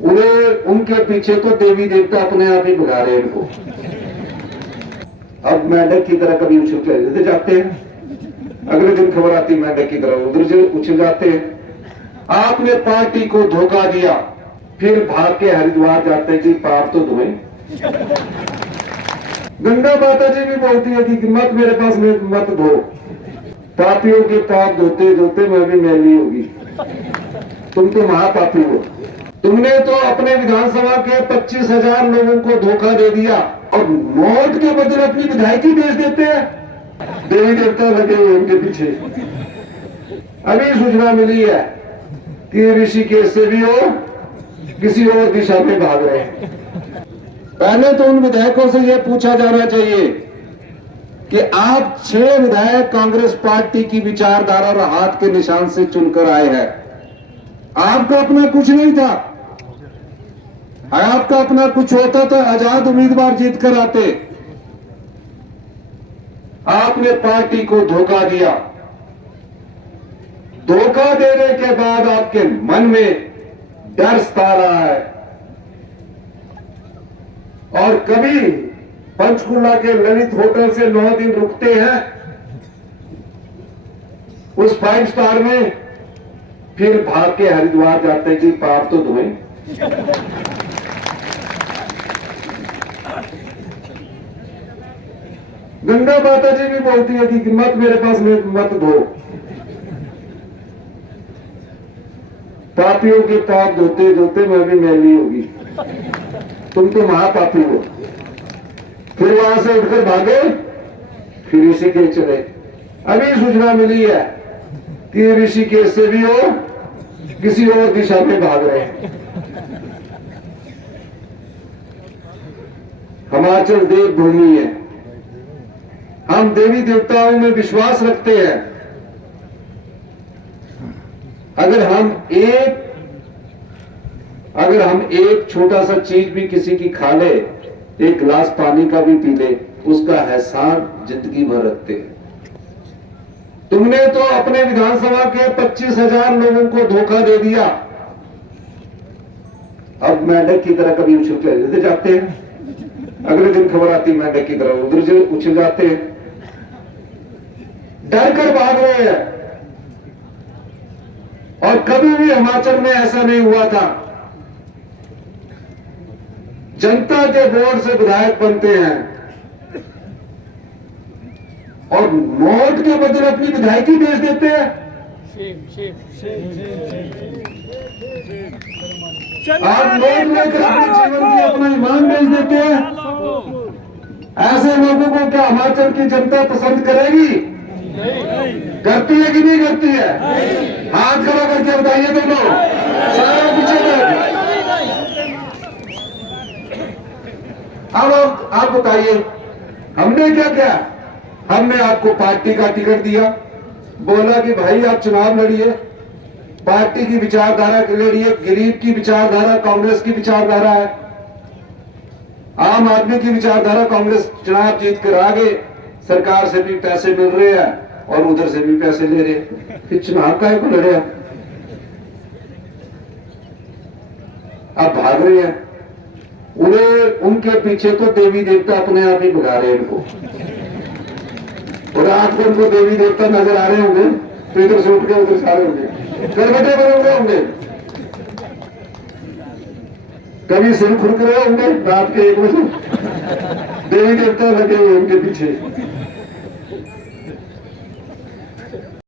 उन्हें उनके पीछे तो देवी देवता अपने आप ही भगा रहे हैं इनको। अब मेंढक की तरह कभी उछल के इधर जाते हैं, अगले दिन खबर आती मेंढक की तरह उधर से उछल जाते हैं। आपने पार्टी को धोखा दिया, फिर भाग के हरिद्वार जाते हैं कि पाप तो धोए। गंगा माता जी भी बोलती है कि मत मेरे पास मत धो, पापियों के पाप धोते धोते मैं भी मैली होगी, तुम तो महापापी हो। तुमने तो अपने विधानसभा के 25,000 लोगों को धोखा दे दिया और नोट के बदले अपनी विधायकी बेच देते हैं। देवी देवता लगे हुए उनके पीछे। अभी सूचना मिली है कि ऋषिकेश से भी वो किसी और दिशा में भाग रहे हैं। पहले तो उन विधायकों से यह पूछा जाना चाहिए कि आप 6 विधायक कांग्रेस पार्टी की विचारधारा और हाथ के निशान से चुनकर आए हैं। आपका अपना कुछ नहीं था, आपका अपना कुछ होता तो आजाद उम्मीदवार जीत कर आते। आपने पार्टी को धोखा दिया। धोखा देने के बाद आपके मन में डर सता रहा है और कभी पंचकुला के ललित होटल से 9 दिन रुकते हैं उस 5 स्टार में, फिर भाग के हरिद्वार जाते हैं कि पाप तो धोए। गंगा माता जी भी बोलती है कि मत मेरे पास मत धो, पापियों के पाप धोते धोते मैं भी मैली होगी, तुम तो महापापी हो। फिर वहां से उठकर भागे, फिर ऋषिकेश चले। अभी सूचना मिली है कि ऋषिकेश से भी वो किसी और दिशा में भाग रहे हैं। हिमाचल देवभूमि है, हम देवी देवताओं में विश्वास रखते हैं। अगर हम एक छोटा सा चीज भी किसी की खा ले, एक गिलास पानी का भी पी ले, उसका एहसान जिंदगी भर रखते हैं। तुमने तो अपने विधानसभा के 25,000 लोगों को धोखा दे दिया। अब मेंढक की तरह कभी उछल के इधर जाते हैं, अगले दिन खबर आती मेंढक की तरह उधर से उछल जाते हैं, डर कर भाग रहे हैं। और कभी भी हिमाचल में ऐसा नहीं हुआ था। जनता के वोट से विधायक बनते हैं और नोट के बदले अपनी विधायकी बेच देते हैं। आप नोट लेकर अपने जीवन की अपना ईमान बेच देते हैं। ऐसे लोगों को क्या हिमाचल की जनता पसंद करेगी? करती है कि नहीं करती है? हाथ खड़ा करके बताइए दोनों, सारे पीछे में। अब आप बताइए, हमने क्या किया? हमने आपको पार्टी का टिकट दिया, बोला कि भाई आप चुनाव लड़िए, पार्टी की विचारधारा के लड़िए। गरीब की विचारधारा कांग्रेस की विचारधारा है, आम आदमी की विचारधारा कांग्रेस चुनाव जीत कर आ गए, सरकार से भी पैसे मिल रहे हैं और उधर से भी पैसे ले रहे हैं, फिर चुनाव काहे को लड़े? आप भाग रहे हैं, उन्हें उनके पीछे तो देवी देवता अपने आप ही भगा रहे हैं इनको। और आपको उनको देवी देवता नजर आ रहे होंगे तो इधर से उठ के उधर से आ रहे होंगे, करवटे बने होंगे, कभी सिर खुरक रहे होंगे रात के 1 बजे, देवी देवता लगे हुए उनके पीछे।